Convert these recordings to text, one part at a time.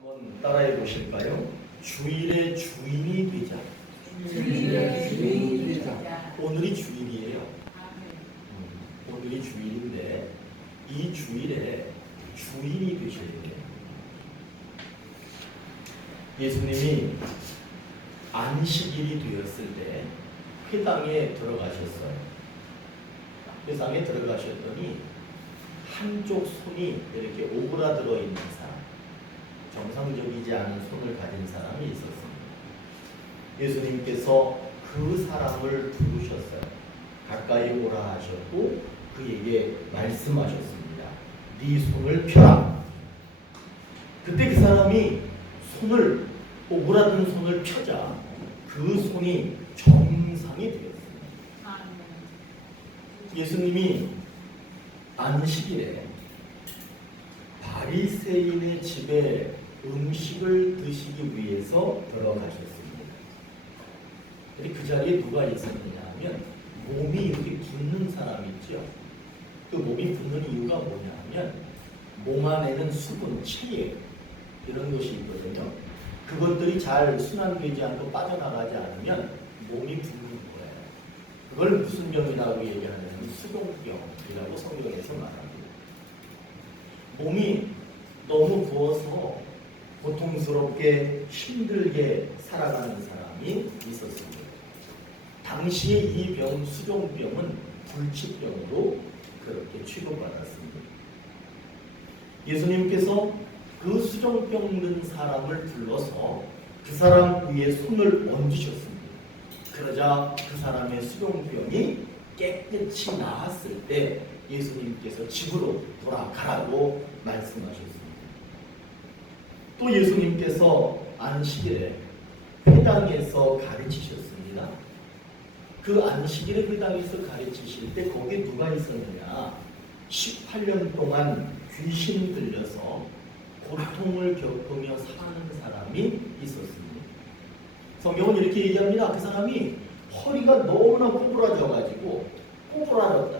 한번 따라해 보실까요? 주일의 주인이 되자. 주일의 주인이 되자. 오늘이 주일이에요. 음, 오늘이 주일인데 이 주일에 주인이 되셔야 돼요. 예수님이 안식일이 되었을 때 회당에 들어가셨어요. 회당에 들어가셨더니 한쪽 손이 이렇게 오그라들어 있는 정상적이지 않은 손을 가진 사람이 있었습니다. 예수님께서 그 사람을 부르셨어요. 가까이 오라 하셨고 그에게 말씀하셨습니다. 네 손을 펴라. 그때 그 사람이 손을 오그라든 손을 펴자 그 손이 정상이 되었습니다. 예수님이 안식일에 바리새인의 집에 음식을 드시기 위해서 들어가셨습니다. 그 자리에 누가 있었느냐 하면 몸이 이렇게 붓는 사람 있죠. 그 몸이 붓는 이유가 뭐냐 하면 몸 안에는 수분, 체액 이런 것이 있거든요. 그것들이 잘 순환되지 않고 빠져나가지 않으면 몸이 붓는 거예요. 그걸 무슨 병이라고 얘기하냐면 수동병이라고 성경에서 말합니다. 몸이 너무 부어서 고통스럽게 힘들게 살아가는 사람이 있었습니다. 당시에 이 병, 수종병은 불치병으로 그렇게 취급받았습니다. 예수님께서 그 수종병 든 사람을 불러서 그 사람 위에 손을 얹으셨습니다. 그러자 그 사람의 수종병이 깨끗이 나았을 때 예수님께서 집으로 돌아가라고 말씀하셨습니다. 또 예수님께서 안식일에 회당에서 가르치셨습니다. 그 안식일에 회당에서 가르치실 때 거기에 누가 있었느냐? 18년 동안 귀신 들려서 고통을 겪으며 사는 사람이 있었습니다. 성경은 이렇게 얘기합니다. 그 사람이 허리가 너무나 꼬부라져가지고 꼬부라졌다.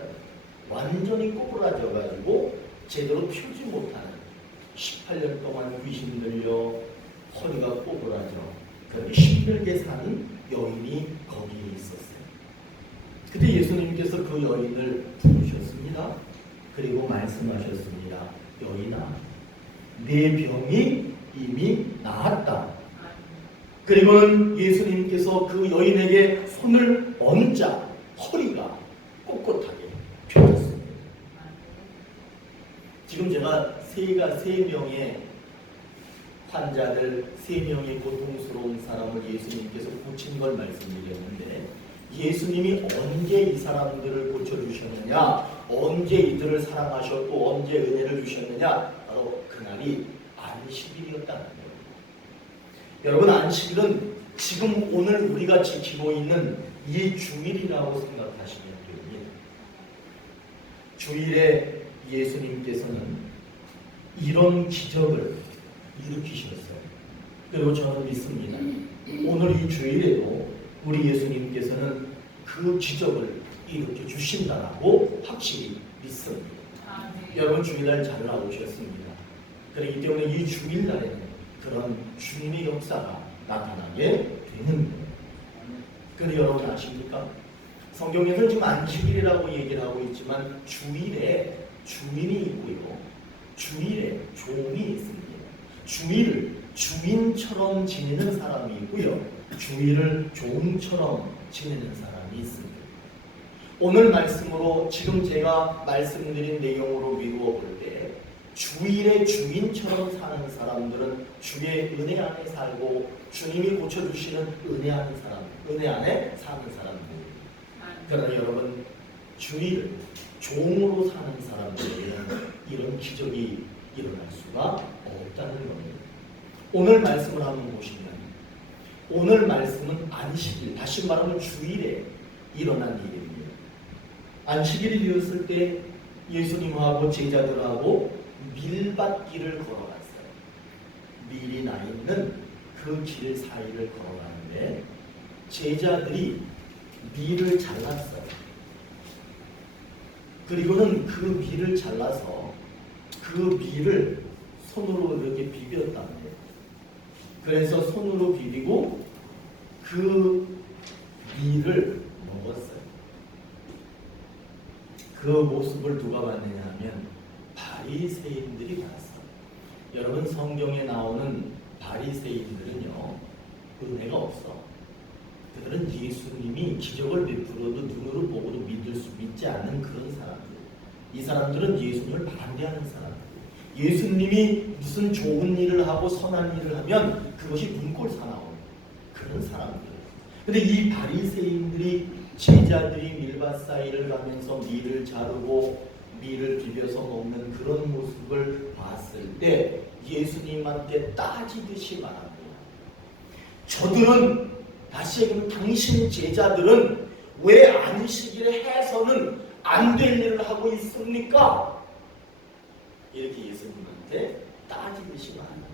완전히 꼬부라져가지고 제대로 펴지 못하는 18년 동안 귀신 들려 허리가 꼬부라져 그렇게 힘들게 사는 여인이 거기에 있었어요. 그때 예수님께서 그 여인을 부르셨습니다. 그리고 말씀하셨습니다. 여인아, 내 병이 이미 나았다. 그리고는 예수님께서 그 여인에게 손을 얹자 허리가 꼿꼿하게 펴졌습니다. 지금 제가 세가 세 명의 환자들 세 명의 고통스러운 사람을 예수님께서 고친 걸 말씀드렸는데 예수님이 언제 이 사람들을 고쳐주셨느냐 언제 이들을 사랑하셨고 언제 은혜를 주셨느냐 바로 그날이 안식일이었다는 거예요. 여러분 안식일은 지금 오늘 우리가 지키고 있는 이 주일이라고 생각하시면 됩니다. 주일에 예수님께서는 이런 기적을 일으키셨어요. 그리고 저는 믿습니다. 오늘 이 주일에도 우리 예수님께서는 그 기적을 일으켜 주신다라고 확실히 믿습니다. 여러분 주일날 잘 나오셨습니다. 그렇기 때문에 이 주일날에는 그런 주님의 역사가 나타나게 되는 거예요. 근데 여러분 아십니까? 성경에서 지금 안식일이라고 얘기를 하고 있지만 주일에 주인이 있고요. 주일에 종이 있습니다. 주일을 주인처럼 지내는 사람이 있고요. 주일을 종처럼 지내는 사람이 있습니다. 오늘 말씀으로 지금 제가 말씀드린 내용으로 미루어 볼 때 주일의 주인처럼 사는 사람들은 주의 은혜 안에 살고 주님이 고쳐주시는 은혜 안에 사람, 은혜 안에 사는 사람들입니다. 그러나 여러분 주일을 종으로 사는 사람들에게는 이런 기적이 일어날 수가 없다는 겁니다. 오늘 말씀을 한번 보시면 오늘 말씀은 안식일, 다시 말하면 주일에 일어난 일입니다. 안식일이 되었을 때 예수님하고 제자들하고 밀밭길을 걸어갔어요. 밀이 나 있는 그 길 사이를 걸어가는데 제자들이 밀을 잘랐어요. 그리고는 그 밀을 잘라서 그 밀을 손으로 이렇게 비볐답니다. 그래서 손으로 비비고 그 밀을 먹었어요. 그 모습을 누가 봤느냐 하면 바리새인들이 봤어요. 여러분 성경에 나오는 바리새인들은요 예수님이 기적을 베풀어도 눈으로 보고도 믿을 수 믿지 않는 그런 사람들. 이 사람들은 예수님을 반대하는 사람들. 예수님이 무슨 좋은 일을 하고 선한 일을 하면 그것이 눈꼴 사나운 그런 사람들. 근데 이 바리새인들이 제자들이 밀밭 사이를 가면서 밀을 자르고 밀을 비벼서 먹는 그런 모습을 봤을 때 예수님한테 따지듯이 말합니다. 저들은 다시 얘기하면 당신 제자들은 왜 안식일에 해서는 안 될 일을 하고 있습니까? 이렇게 예수님한테 따지듯이 말합니다.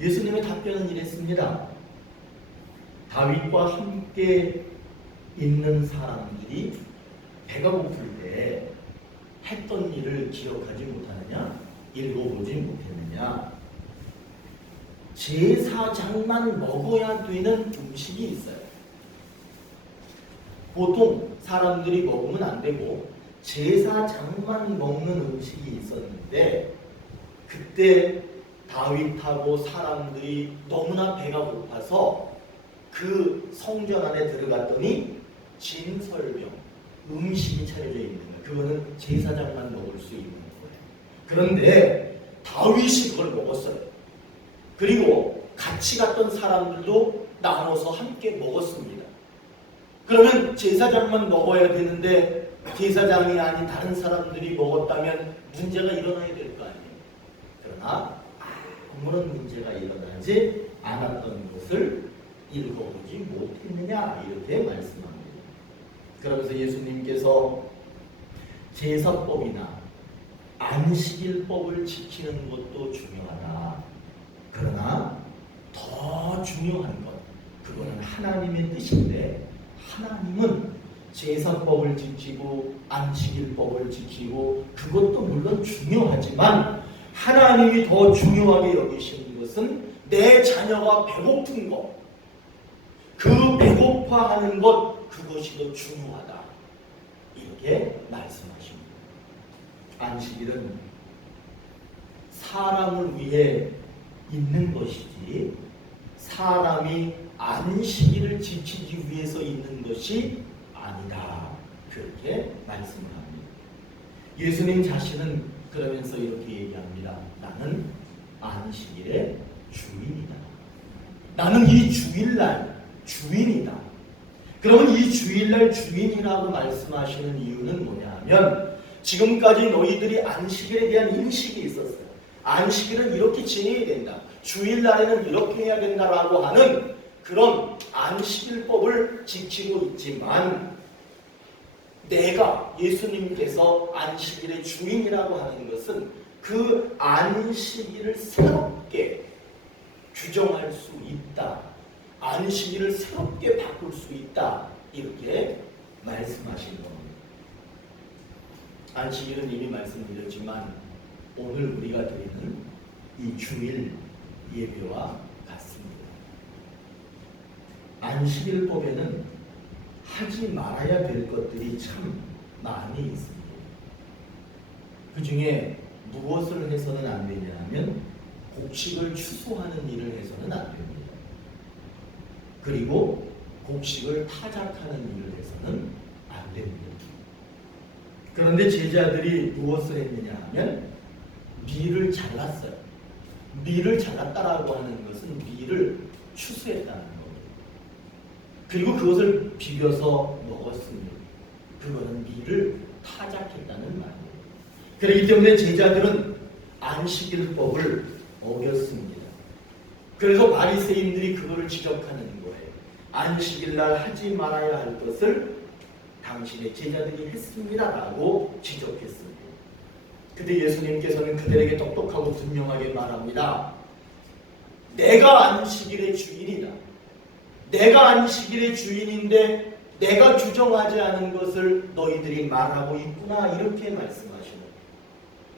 예수님의 답변은 이랬습니다. 다윗과 함께 있는 사람들이 배가 고플 때 했던 일을 기억하지 못하느냐? 읽어보지 못했느냐? 제사장만 먹어야 되는 음식이 있어요. 보통 사람들이 먹으면 안 되고 제사장만 먹는 음식이 있었는데 그때 다윗하고 사람들이 너무나 배가 고파서 그 성전 안에 들어갔더니 진설병 음식이 차려져 있는 거예요. 그거는 제사장만 먹을 수 있는 거예요. 그런데 다윗이 그걸 먹었어요. 그리고 같이 갔던 사람들도 나눠서 함께 먹었습니다. 그러면 제사장만 먹어야 되는데 제사장이 아닌 다른 사람들이 먹었다면 문제가 일어나야 될 거 아니에요. 그러나 아무런 문제가 일어나지 않았던 것을 읽어보지 못했느냐 이렇게 말씀합니다. 그러면서 예수님께서 제사법이나 안식일법을 지키는 것도 중요하다. 그러나 더 중요한 것, 그거는 하나님의 뜻인데 하나님은 제사법을 지키고 안식일법을 지키고 그것도 물론 중요하지만 하나님이 더 중요하게 여기시는 것은 내 자녀가 배고픈 것, 그 배고파하는 것 그것이 더 중요하다. 이렇게 말씀하십니다. 안식일은 사람을 위해 있는 것이지 사람이 안식일을 지키기 위해서 있는 것이 아니다. 그렇게 말씀을 합니다. 예수님 자신은 그러면서 이렇게 얘기합니다. 나는 안식일의 주인이다. 나는 이 주일날 주인이다. 그러면 이 주일날 주인이라고 말씀하시는 이유는 뭐냐 하면 지금까지 너희들이 안식일에 대한 인식이 있었어요. 안식일은 이렇게 지내야 된다. 주일날에는 이렇게 해야 된다라고 하는 그런 안식일법을 지키고 있지만 내가 예수님께서 안식일의 주인이라고 하는 것은 그 안식일을 새롭게 규정할 수 있다. 안식일을 새롭게 바꿀 수 있다. 이렇게 말씀하신 겁니다. 안식일은 이미 말씀드렸지만 오늘 우리가 드리는 이 주일 예배와 같습니다. 안식일법에는 하지 말아야 될 것들이 참 많이 있습니다. 그 중에 무엇을 해서는 안 되냐 하면 곡식을 추수하는 일을 해서는 안 됩니다. 그리고 곡식을 타작하는 일을 해서는 안 됩니다. 그런데 제자들이 무엇을 했느냐 하면 밀을 잘랐어요. 밀을 잘랐다라고 하는 것은 밀을 추수했다는 겁니다. 그리고 그것을 비벼서 먹었습니다. 그거는 밀을 타작했다는 말이에요. 그렇기 때문에 제자들은 안식일법을 어겼습니다. 그래서 바리새인들이 그거를 지적하는 거예요. 안식일날 하지 말아야 할 것을 당신의 제자들이 했습니다라고 지적했습니다. 그때 예수님께서는 그들에게 똑똑하고 분명하게 말합니다. 내가 안식일의 주인이다. 내가 안식일의 주인인데 내가 규정하지 않은 것을 너희들이 말하고 있구나 이렇게 말씀하시는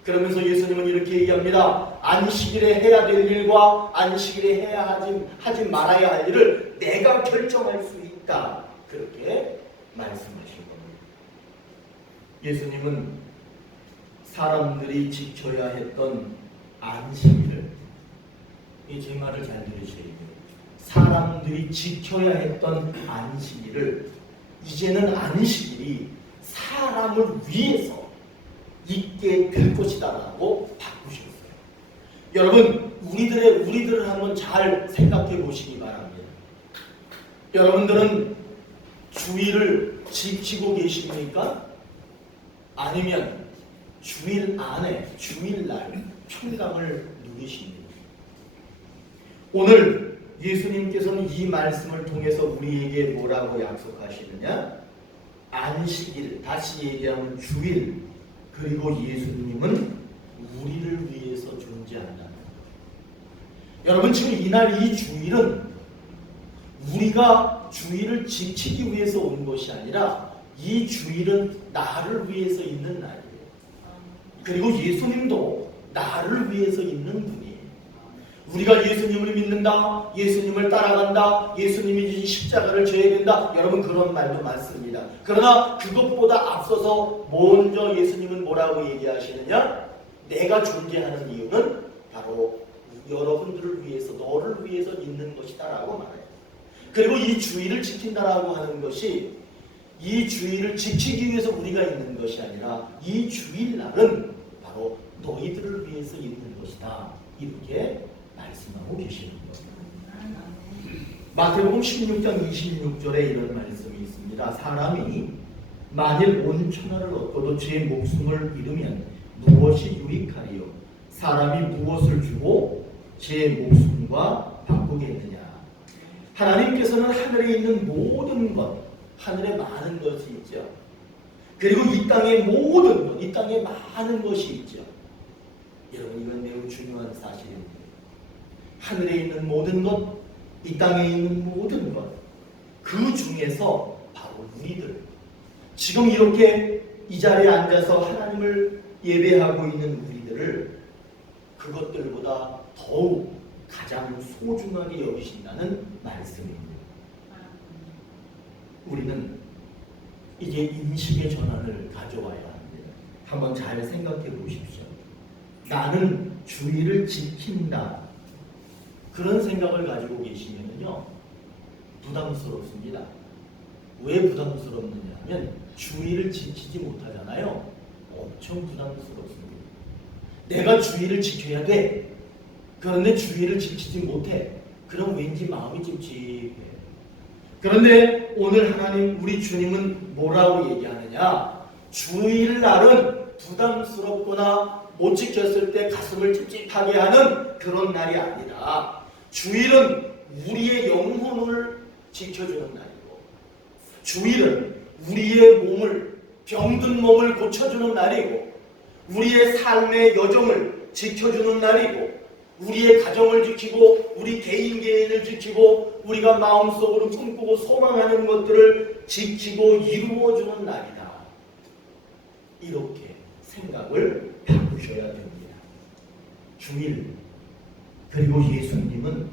그러면서 예수님은 이렇게 얘기합니다. 안식일에 해야 될 일과 안식일에 해야 하지, 하지 말아야 할 일을 내가 결정할 수 있다. 그렇게 말씀하신 겁니다. 예수님은 사람들이 지켜야 했던 안식일을 이 제 말을 잘 들으셔야 돼요. 사람들이 지켜야 했던 안식일을 이제는 안식일이 사람을 위해서 있게 될 것이다라고 바꾸셨어요. 여러분, 우리들의 우리들을 한번 잘 생각해 보시기 바랍니다. 여러분들은 주일을 지키고 계십니까? 아니면 주일 안에 주일날 평강을 누리십니까? 오늘 예수님께서는 이 말씀을 통해서 우리에게 뭐라고 약속하시느냐? 안식일, 다시 얘기하면 주일, 그리고 예수님은 우리를 위해서 존재한다. 여러분 지금 이날 이 주일은 우리가 주일을 지키기 위해서 온 것이 아니라 이 주일은 나를 위해서 있는 날이에요. 그리고 예수님도 나를 위해서 있는 분이에요. 우리가 예수님을 믿는다, 예수님을 따라간다, 예수님이 주신 십자가를 져야 된다. 여러분 그런 말도 많습니다. 그러나 그것보다 앞서서 먼저 예수님은 뭐라고 얘기하시느냐? 내가 존재하는 이유는 바로 여러분들을 위해서, 너를 위해서 있는 것이다라고 말해요. 그리고 이 주의를 지킨다라고 하는 것이 이 주의를 지키기 위해서 우리가 있는 것이 아니라 이 주일날은 너희들을 위해서 있는 것이다. 이렇게 말씀하고 계시는 겁니다. 마태복음 16장 26절에 이런 말씀이 있습니다. 사람이 만일 온 천하를 얻고도 제 목숨을 잃으면 무엇이 유익하리요? 사람이 무엇을 주고 제 목숨과 바꾸겠느냐? 하나님께서는 하늘에 있는 모든 것, 하늘에 많은 것이 있죠. 그리고 이 땅에 모든 것, 이 땅에 많은 것이 있죠. 여러분 이건 매우 중요한 사실입니다. 하늘에 있는 모든 것, 이 땅에 있는 모든 것, 그 중에서 바로 우리들, 지금 이렇게 이 자리에 앉아서 하나님을 예배하고 있는 우리들을 그것들보다 더욱 가장 소중하게 여기신다는 말씀입니다. 우리는 이제 인식의 전환을 가져와야 합니다. 한번 잘 생각해 보십시오. 나는 주의를 지킨다. 그런 생각을 가지고 계시면요. 부담스럽습니다. 왜 부담스럽느냐 하면 주의를 지키지 못하잖아요. 엄청 부담스럽습니다. 내가 주의를 지켜야 돼. 그런데 주의를 지키지 못해. 그럼 왠지 마음이 찝찝해. 그런데 오늘 하나님 우리 주님은 뭐라고 얘기하느냐? 주일날은 부담스럽거나 못 지켰을 때 가슴을 찝찝하게 하는 그런 날이 아니라 주일은 우리의 영혼을 지켜주는 날이고 주일은 우리의 몸을 병든 몸을 고쳐주는 날이고 우리의 삶의 여정을 지켜주는 날이고 우리의 가정을 지키고 우리 개인 개인을 지키고 우리가 마음속으로 꿈꾸고 소망하는 것들을 지키고 이루어주는 날이다. 이렇게 생각을 바꾸셔야 됩니다. 주일 그리고 예수님은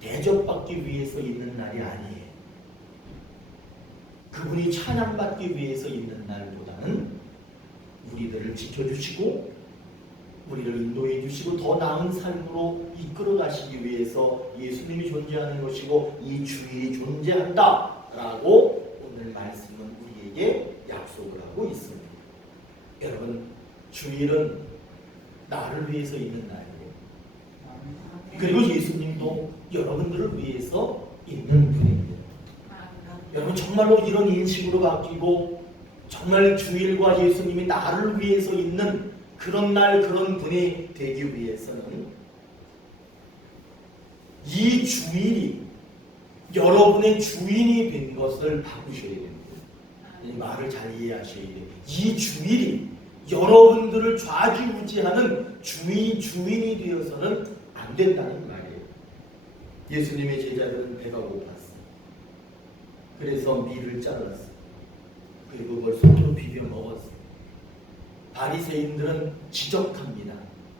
대접받기 위해서 있는 날이 아니에요. 그분이 찬양받기 위해서 있는 날보다는 우리들을 지켜주시고 우리를 인도해 주시고 더 나은 삶으로 이끌어 가시기 위해서 예수님이 존재하는 것이고 이 주일이 존재한다라고 오늘 말씀은 우리에게 약속을 하고 있습니다. 여러분 주일은 나를 위해서 있는 날이고 그리고 예수님도 여러분들을 위해서 있는 분입니다. 여러분 정말로 이런 인식으로 바뀌고 정말 주일과 예수님이 나를 위해서 있는 그런 날 그런 분이 되기 위해서는 이 주일이 여러분의 주인이 된 것을 바꾸셔야 됩니다. 이 말을 잘 이해하셔야 돼요. 이 주일이 여러분들을 좌지우지하는 주인 주인이 되어서는 안 된다는 말이에요. 예수님의 제자들은 배가 고팠어. 그래서 밀을 잘랐어. 그리고 그걸 손으로 비벼 먹었어. 바리새인들은 지적합니다.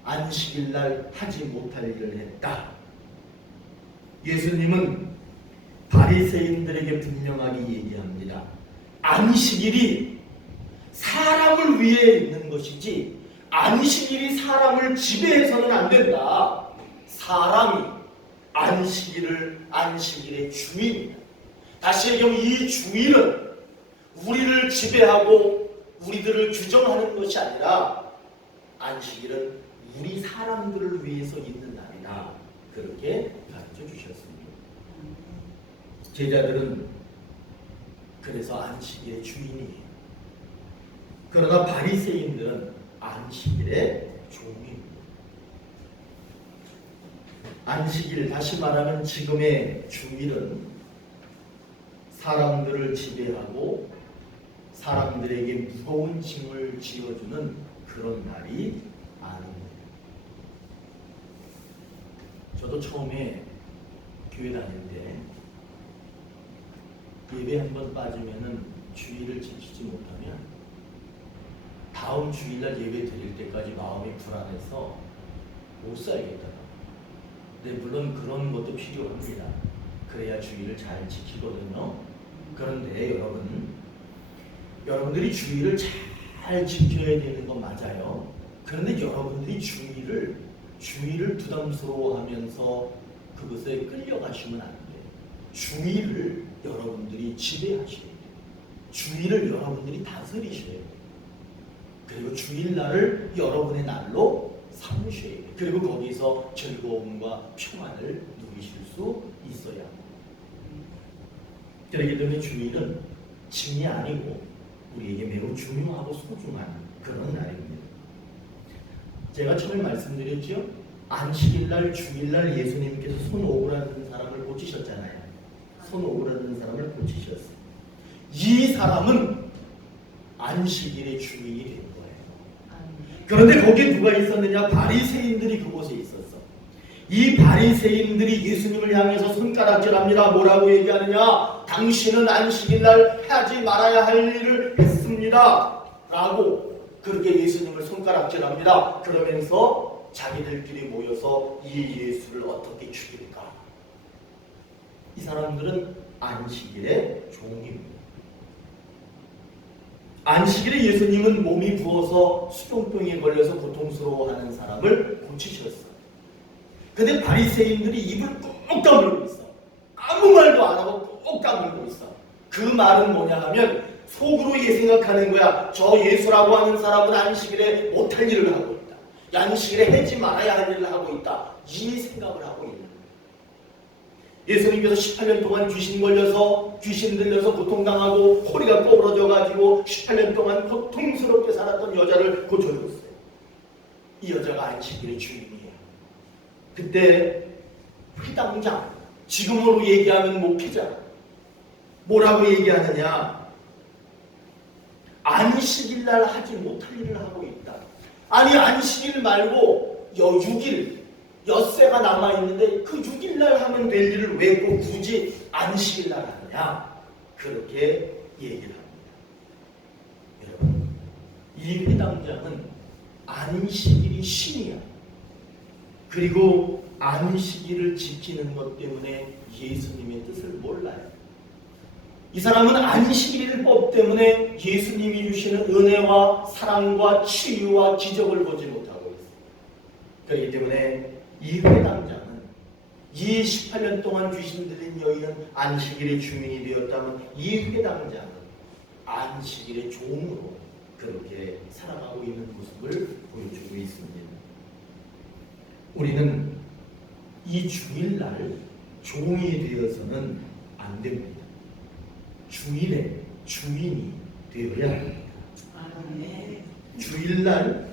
안식일 날 하지 못할 일을 했다. 예수님은 바리새인들에게 분명하게 얘기합니다. 안식일이 사람을 위해 있는 것이지 안식일이 사람을 지배해서는 안 된다. 사람이 안식일을 안식일의 주인이다. 다시 얘기하면 이 주일은 우리를 지배하고 우리들을 규정하는 것이 아니라 안식일은 우리 사람들을 위해서 있는 날이다. 그렇게 가르쳐 주셨습니다. 제자들은 그래서 안식일의 주인이에요. 그러나 바리새인들은 안식일의 종입니다. 안식일 다시 말하면 지금의 주일은 사람들을 지배하고 사람들에게 무거운 짐을 지어주는 그런 날이 아닙니다. 저도 처음에 교회 다닐 때 예배 한 번 빠지면은 주일을 지키지 못하면 다음 주일날 예배 드릴 때까지 마음이 불안해서 못 살겠다. 근데 물론 그런 것도 필요합니다. 그래야 주일을 잘 지키거든요. 그런데 여러분, 여러분들이 주일을 잘 지켜야 되는 건 맞아요. 그런데 여러분들이 주일을 주일을 부담스러워하면서 그것에 끌려가시면 안 돼요. 주일을 여러분들이 지배하셔야 돼요. 주일을 여러분들이 다스리셔야 돼요. 그리고 주일날을 여러분의 날로 삼으셔야 돼요. 그리고 거기서 즐거움과 평안을 누리실 수 있어야 합니다. 그렇기 때문에 주일은 짐이 아니고 우리에게 매우 중요하고 소중한 그런 날입니다. 제가 처음에 말씀드렸죠? 안식일날, 주일날 예수님께서 손 오그라든 사람을 고치셨잖아요. 손 오그라든 사람을 고치셨어요. 이 사람은 안식일의 주인이 된 거예요. 그런데 거기에 누가 있었느냐? 바리새인들이 그곳에 있었어. 이 바리새인들이 예수님을 향해서 손가락질합니다. 뭐라고 얘기하느냐? 당신은 안식일 날 하지 말아야 할 일을 했습니다. 라고 그렇게 예수님을 손가락질합니다. 그러면서 자기들끼리 모여서 이 예수를 어떻게 죽일까? 이 사람들은 안식일의 종입니다. 안식일에 예수님은 몸이 부어서 수종병에 걸려서 고통스러워하는 사람을 고치셨어요. 근데 바리새인들이 입을 꾹 다물고 있어. 아무 말도 안 하고 꾹 다물고 있어. 그 말은 뭐냐 하면 속으로 이게 생각하는 거야. 저 예수라고 하는 사람은 안식일에 못할 일을 하고 있다. 안식일에 하지 말아야 할 일을 하고 있다. 이 생각을 하고 거야. 예수님께서 18년 동안 귀신 걸려서 귀신 들려서 고통당하고 허리가 꼬부러져 가지고 18년 동안 고통스럽게 살았던 여자를 고쳐줬어요. 이 여자가 안식일의 주인이에요. 그때 회당장, 지금으로 얘기하면 목회자, 뭐라고 얘기하느냐? 안식일 날 하지 못할 일을 하고 있다. 아니 안식일 말고 여 6일 엿새가 남아 있는데 그 6일 날 하면 될 일을 왜 꼭 굳이 안식일 날 하느냐? 그렇게 얘기를 합니다. 여러분, 이 회당장은 안식일이 신이야. 그리고 안식일을 지키는 것 때문에 예수님의 뜻을 몰라요. 이 사람은 안식일법 때문에 예수님이 주시는 은혜와 사랑과 치유와 기적을 보지 못하고 있어요. 그렇기 때문에 이 회당장은 이 18년 동안 귀신 들린 여인은 안식일의 주인이 되었다면 이 회당장은 안식일의 종으로 그렇게 살아가고 있는 모습을 보여주고 있습니다. 우리는 이 주일날 종이 되어서는 안 됩니다. 주일의 주인이 되어야 합니다. 주일날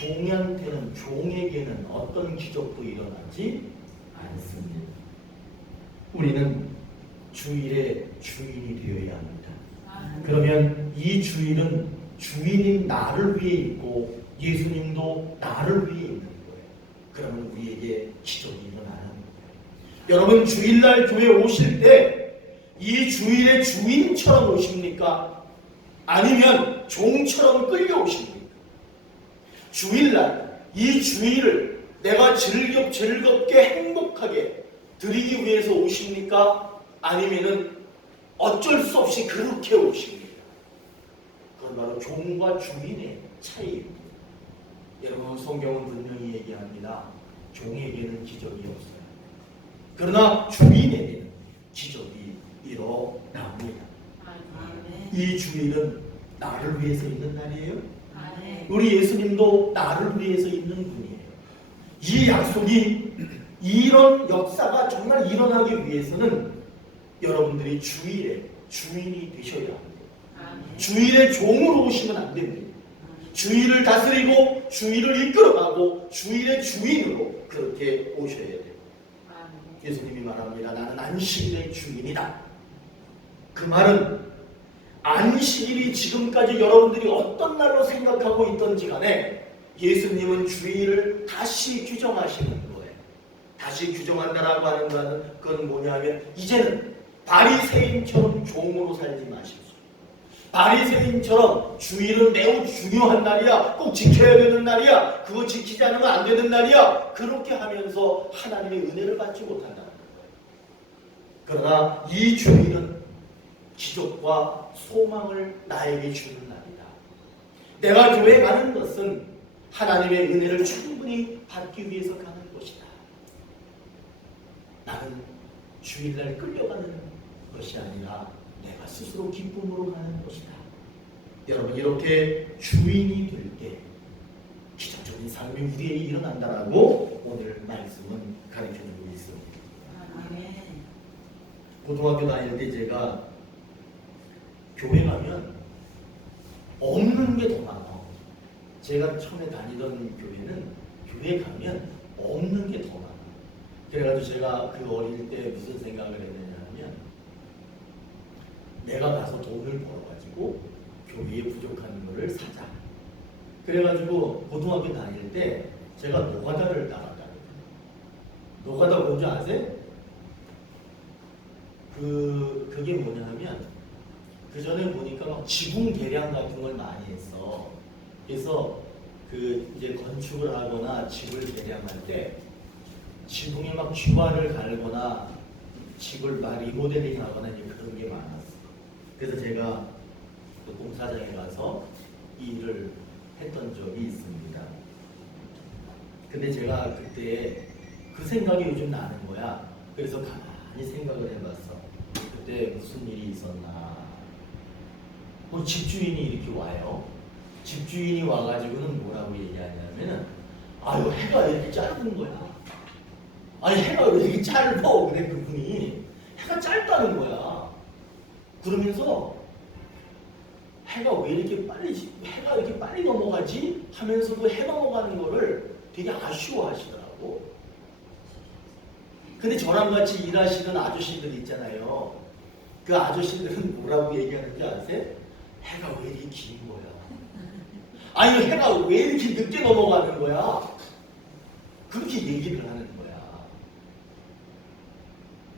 종한테는 종에게는 어떤 기적도 일어나지 않습니다. 우리는 주일의 주인이 되어야 합니다. 그러면 이 주일은 주인인 나를 위해 있고 예수님도 나를 위해 있는 거예요. 그러면 우리에게 기적이 일어나는 거예요. 여러분 주일날 교회 오실 때 이 주일의 주인처럼 오십니까? 아니면 종처럼 끌려오십니까? 주일날 이 주일을 내가 즐겁 즐겁게 행복하게 드리기 위해서 오십니까? 아니면은 어쩔 수 없이 그렇게 오십니까? 그건 바로 종과 주인의 차이입니다. 여러분 성경은 분명히 얘기합니다. 종에게는 기적이 없어요. 그러나 주인에게는 기적이 일어납니다. 아멘. 이 주일은 나를 위해서 있는 날이에요. 우리 예수님도 나를 위해서 있는 분이에요. 이 약속이 이런 역사가 정말 일어나기 위해서는 여러분들이 주일의 주인이 되셔야 합니다. 주일의 종으로 오시면 안 됩니다. 주일을 다스리고 주일을 이끌어가고 주일의 주인으로 그렇게 오셔야 돼요. 예수님이 말합니다. 나는 안식일의 주인이다. 그 말은 안식일이 지금까지 여러분들이 어떤 날로 생각하고 있던지 간에 예수님은 주일을 다시 규정하시는 거예요. 다시 규정한다라고 하는 것은 그건 뭐냐면 이제는 바리새인처럼 종으로 살지 마십시오. 바리새인처럼 주일은 매우 중요한 날이야. 꼭 지켜야 되는 날이야. 그거 지키지 않으면 안 되는 날이야. 그렇게 하면서 하나님의 은혜를 받지 못한다는 거예요. 그러나 이 주일은 기적과 소망을 나에게 주는 날이다. 내가 교회 가는 것은 하나님의 은혜를 충분히 받기 위해서 가는 것이다. 나는 주일날 끌려가는 것이 아니라 내가 스스로 기쁨으로 가는 것이다. 여러분 이렇게 주인이 될 때 기적적인 삶이 우리에게 일어난다라고 오늘 말씀은 가르쳐주고 있습니다. 고등학교 다닐 때 제가 교회 가면 없는 게 더 많아. 제가 처음에 다니던 교회는 교회 가면 없는 게 더 많아. 그래가지고 제가 그 어릴 때 무슨 생각을 했느냐면 내가 가서 돈을 벌어가지고 교회에 부족한 거를 사자. 그래가지고 고등학교 다닐 때 제가 노가다를 따랐다. 노가다 뭔지 아세요? 그 그게 뭐냐면 그 전에 보니까 막 지붕 개량 같은 걸 많이 했어. 그래서 그 이제 건축을 하거나 집을 개량할 때 지붕에 막 쥐화를 갈거나 집을 막 리모델링 하거나 이제 그런 게 많았어. 그래서 제가 그 공사장에 가서 이 일을 했던 적이 있습니다. 근데 제가 그때 그 생각이 요즘 나는 거야. 그래서 가만히 생각을 해봤어. 그때 무슨 일이 있었나. 뭐 집주인이 이렇게 와요. 집주인이 와가지고는 뭐라고 얘기하냐면은 아유 해가 왜 이렇게 짧은 거야. 아니 해가 왜 이렇게 짧어? 그래 그분이 해가 짧다는 거야. 그러면서 해가 왜 이렇게 빨리 지- 해가 이렇게 빨리 넘어가지 하면서도 해 넘어가는 거를 되게 아쉬워하시더라고. 근데 저랑 같이 일하시는 아저씨들 있잖아요. 그 아저씨들은 뭐라고 얘기하는지 아세요? 해가 왜 이렇게 긴 거야? 아니 해가 왜 이렇게 늦게 넘어가는 거야? 그렇게 얘기를 하는 거야.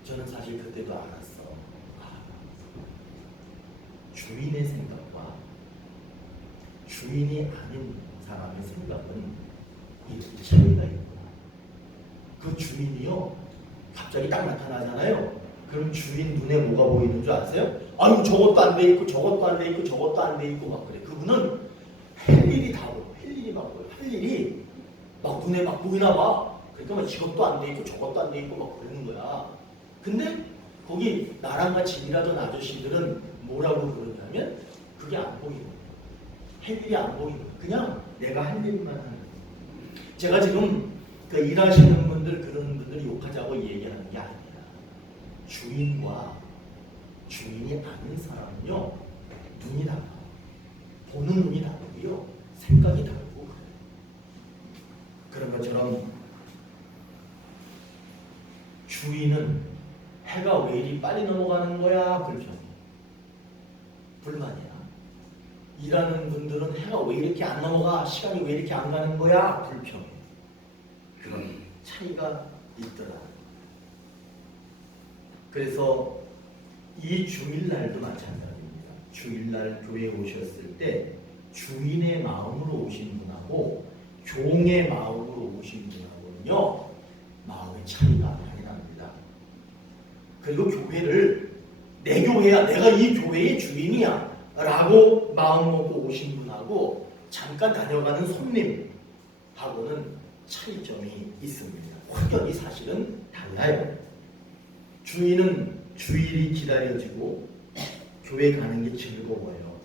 저는 사실 그때도 알았어. 아, 주인의 생각과 주인이 아닌 사람의 생각은 이렇게 차이가 있구나. 그 주인이요, 갑자기 딱 나타나잖아요. 그럼 주인 눈에 뭐가 보이는 줄 아세요? 아유 저것도 안 돼 있고 저것도 안 돼 있고 저것도 안 돼 있고 막 그래. 그분은 할 일이 다 보여. 할 일이 막 보여. 할 일이 막 눈에 막 보이나 봐. 그러니까 막 이것도 안 돼 있고 저것도 안 돼 있고 막 그러는 거야. 근데 거기 나랑 같이 일하던 아저씨들은 뭐라고 그러냐면 그게 안 보이는 거야. 할 일이 안 보이는 거야. 그냥 내가 할 일만 하는 거야. 제가 지금 그 일하시는 분들 그런 분들 욕하자고 얘기하는 게 아니라 주인과 주인이 아닌 사람은요 눈이 달라 보는 눈이 다르고요 생각이 다르고. 그런 것처럼 주인은 해가 왜 이리 빨리 넘어가는 거야? 불편해 불만이야. 일하는 분들은 해가 왜 이렇게 안 넘어가? 시간이 왜 이렇게 안 가는 거야? 불평해 그런 차이가 있더라 그래서 이 주일날도 마찬가지입니다. 주일날 교회에 오셨을 때 주인의 마음으로 오신 분하고 종의 마음으로 오신 분하고는요 마음의 차이가 많이 납니다. 그리고 교회를 내 교회야, 내가 이 교회의 주인이야 라고 마음 먹고 오신 분하고 잠깐 다녀가는 손님하고는 차이점이 있습니다. 확연히 사실은 달라요. 주인은 주일이 기다려지고 교회 가는 게 즐거워요.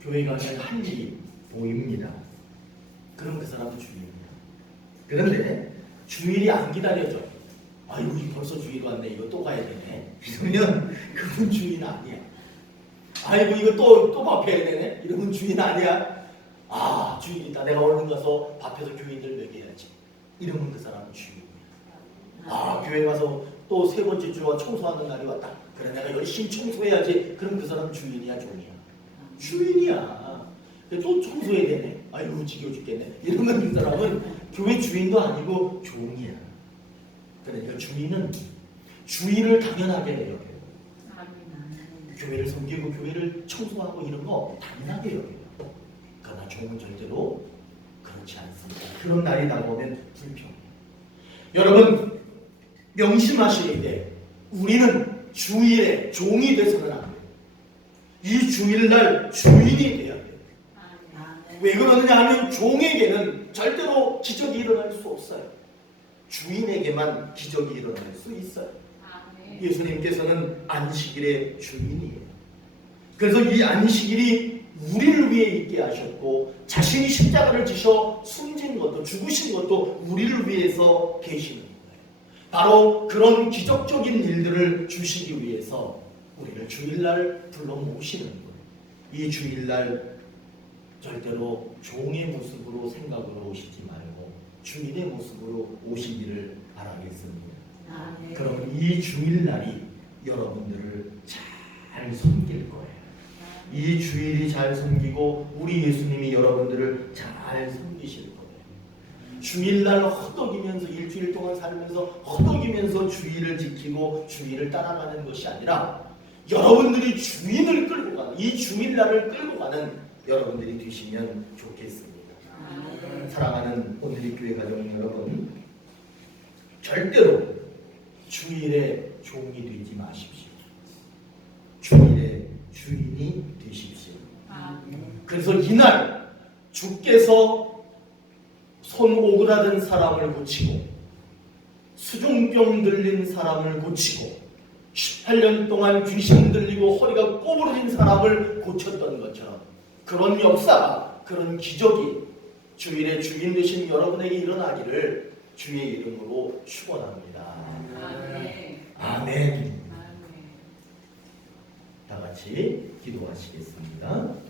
교회 가면 할 일이 보입니다. 그럼 그 사람은 주일입니다. 그런데 주일이 안 기다려져. 아이고 이 벌써 주일 왔네. 이거 또 가야 되네. 이러면 그분 주인 아니야. 아이고 이거 또또 밥해야 되네. 이러면 주인 아니야. 아 주인이다. 내가 얼른 가서 밥해서 교인들 먹여야지. 이러면 그 사람은 주인이야. 아 교회 가서 또 세 번째 주와 청소하는 날이 왔다. 그래 내가 열심히 청소해야지. 그럼 그 사람은 주인이야 종이야. 주인이야. 또 청소해야 되네. 아이고 지겨워 죽겠네. 이러면 그 사람은 교회 주인도 아니고 종이야. 그러니까 주인은 주인을 당연하게 여겨요. 교회를 섬기고 교회를 청소하고 이런 거 당연하게 여겨요. 그러나 종은 절대로 그렇지 않습니다. 그런 날이 다가오면 불평해요. 여러분 명심하셔야 돼. 우리는 주일에 종이 돼서는 안 돼요. 이 주일날 주인이 돼야. 아멘. 왜 그러느냐 하면 종에게는 절대로 기적이 일어날 수 없어요. 주인에게만 기적이 일어날 수 있어요. 예수님께서는 안식일의 주인이에요. 그래서 이 안식일이 우리를 위해 있게 하셨고 자신이 십자가를 지셔 숨진 것도 죽으신 것도 우리를 위해서 계시는. 바로 그런 기적적인 일들을 주시기 위해서 우리를 주일날 불러 모시는 거예요. 이 주일날 절대로 종의 모습으로 생각으로 오시지 말고 주인의 모습으로 오시기를 바라겠습니다. 아멘. 그럼 이 주일날이 여러분들을 잘 섬길 거예요. 이 주일이 잘 섬기고 우리 예수님이 여러분들을 잘 섬기실 거예요. 주일날 허덕이면서 일주일 동안 살면서 허덕이면서 주일을 지키고 주일을 따라가는 것이 아니라 여러분들이 주인을 끌고 가는 이 주일날을 끌고 가는 여러분들이 되시면 좋겠습니다. 사랑하는 오늘의 교회 가족 여러분, 절대로 주일에 종이 되지 마십시오. 주일에 주인이 되십시오. 아멘. 그래서 이날 주께서 손 오그라든 사람을 고치고 수종병 들린 사람을 고치고 18년 동안 귀신 들리고 허리가 꼬부러진 사람을 고쳤던 것처럼 그런 역사가 그런 기적이 주일의 주인 되신 여러분에게 일어나기를 주의 이름으로 축원합니다. 아멘. 아멘. 아멘. 다 같이 기도하시겠습니다.